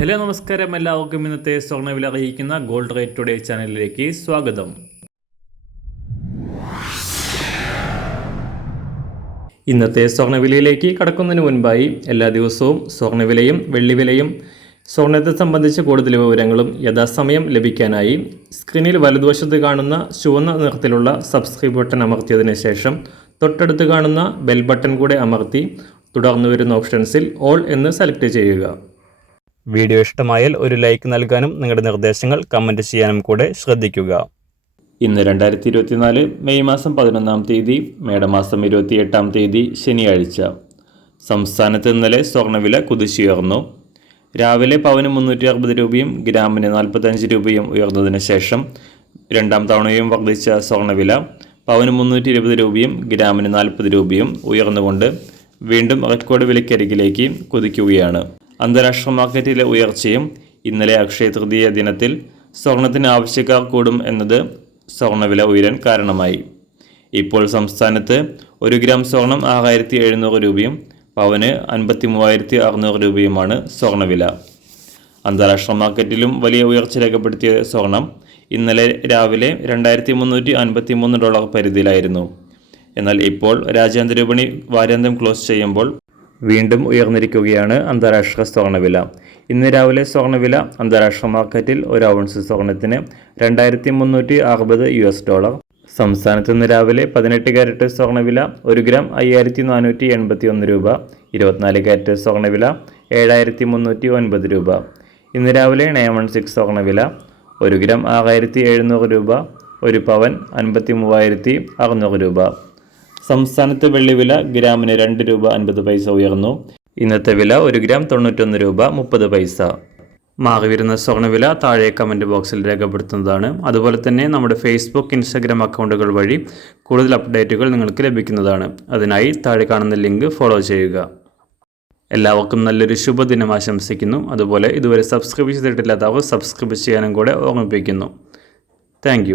Hello നമസ്കാരം, എല്ലാവർക്കും ഇന്നത്തെ സ്വർണ്ണവില അറിയിക്കുന്ന ഗോൾഡ് റേറ്റ് ടുഡേ ചാനലിലേക്ക് സ്വാഗതം. ഇന്നത്തെ സ്വർണ്ണവിലയിലേക്ക് കടക്കുന്നതിന് മുൻപായി എല്ലാ ദിവസവും സ്വർണ്ണവിലയും വെള്ളിവിലയും സ്വർണ്ണത്തെ സംബന്ധിച്ച കൂടുതൽ വിവരങ്ങളും യഥാസമയം ലഭിക്കാനായി സ്ക്രീനിൽ വലതുവശത്ത് കാണുന്ന ചുവന്ന നിറത്തിലുള്ള സബ്സ്ക്രൈബ് ബട്ടൺ അമർത്തിയതിനു ശേഷം തൊട്ടടുത്ത് കാണുന്ന ബെൽ ബട്ടൺ കൂടെ അമർത്തി തുടർന്ന് വരുന്ന ഓപ്ഷൻസിൽ ഓൾ എന്ന് സെലക്ട് ചെയ്യുക. വീഡിയോ ഇഷ്ടമായാൽ ഒരു ലൈക്ക് നൽകാനും നിങ്ങളുടെ നിർദ്ദേശങ്ങൾ കമൻറ്റ് ചെയ്യാനും കൂടെ ശ്രദ്ധിക്കുക. ഇന്ന് 2024 മെയ് മാസം 11-ാം തീയതി, മേടമാസം 28-ാം തീയതി ശനിയാഴ്ച. സംസ്ഥാനത്ത് ഇന്നലെ സ്വർണ്ണവില കുതിച്ചുയർന്നു. രാവിലെ പവന് 360 രൂപയും ഗ്രാമിന് 45 രൂപയും ഉയർന്നതിന് ശേഷം രണ്ടാം തവണയും വർദ്ധിച്ച സ്വർണ്ണവില പവന് 320 രൂപയും ഗ്രാമിന് 40 രൂപയും ഉയർന്നുകൊണ്ട് വീണ്ടും റെക്കോർഡ് വിലക്കരികിലേക്ക് കുതിക്കുകയാണ്. അന്താരാഷ്ട്ര മാർക്കറ്റിലെ ഉയർച്ചയും ഇന്നലെ അക്ഷയ തൃതീയ ദിനത്തിൽ സ്വർണത്തിന് ആവശ്യക്കാർ കൂടും എന്നത് സ്വർണ്ണവില ഉയരാൻ കാരണമായി. ഇപ്പോൾ സംസ്ഥാനത്ത് 1 ഗ്രാം സ്വർണം 6700 രൂപയും പവന് 53,600 രൂപയുമാണ് സ്വർണ്ണവില. അന്താരാഷ്ട്ര മാർക്കറ്റിലും വലിയ ഉയർച്ച രേഖപ്പെടുത്തിയ സ്വർണം ഇന്നലെ രാവിലെ $2,353 പരിധിയിലായിരുന്നു. എന്നാൽ ഇപ്പോൾ രാജ്യാന്തര വിപണി വാരാന്ത്യം ക്ലോസ് ചെയ്യുമ്പോൾ വീണ്ടും ഉയർന്നിരിക്കുകയാണ് അന്താരാഷ്ട്ര സ്വർണ്ണവില. ഇന്ന് രാവിലെ സ്വർണ്ണവില അന്താരാഷ്ട്ര മാർക്കറ്റിൽ 1 ഔൺസ് സ്വർണത്തിന് $2,360. സംസ്ഥാനത്ത് ഇന്ന് രാവിലെ 18 കാരറ്റ് സ്വർണ്ണവില 1 ഗ്രാം 5,481 രൂപ, 24 കാരറ്റ് സ്വർണ്ണവില 7,309 രൂപ. ഇന്ന് രാവിലെ 916 സ്വർണ്ണവില 1 ഗ്രാം 6,700 രൂപ, 1 പവൻ 53,600 രൂപ. സംസ്ഥാനത്ത് വെള്ളിവില ഗ്രാമിന് 2 രൂപ 50 പൈസ ഉയർന്നു. ഇന്നത്തെ വില 1 ഗ്രാം 91 രൂപ 30 പൈസ. മാറിവരുന്ന സ്വർണ്ണവില താഴെ കമൻറ്റ് ബോക്സിൽ രേഖപ്പെടുത്തുന്നതാണ്. അതുപോലെ തന്നെ നമ്മുടെ ഫേസ്ബുക്ക്, ഇൻസ്റ്റാഗ്രാം അക്കൗണ്ടുകൾ വഴി കൂടുതൽ അപ്ഡേറ്റുകൾ നിങ്ങൾക്ക് ലഭിക്കുന്നതാണ്. അതിനായി താഴെ കാണുന്ന ലിങ്ക് ഫോളോ ചെയ്യുക. എല്ലാവർക്കും നല്ലൊരു ശുഭദിനം ആശംസിക്കുന്നു. അതുപോലെ ഇതുവരെ സബ്സ്ക്രൈബ് ചെയ്തിട്ടില്ലാത്തവർ സബ്സ്ക്രൈബ് ചെയ്യാനും കൂടെ ഓർമ്മിപ്പിക്കുന്നു. താങ്ക്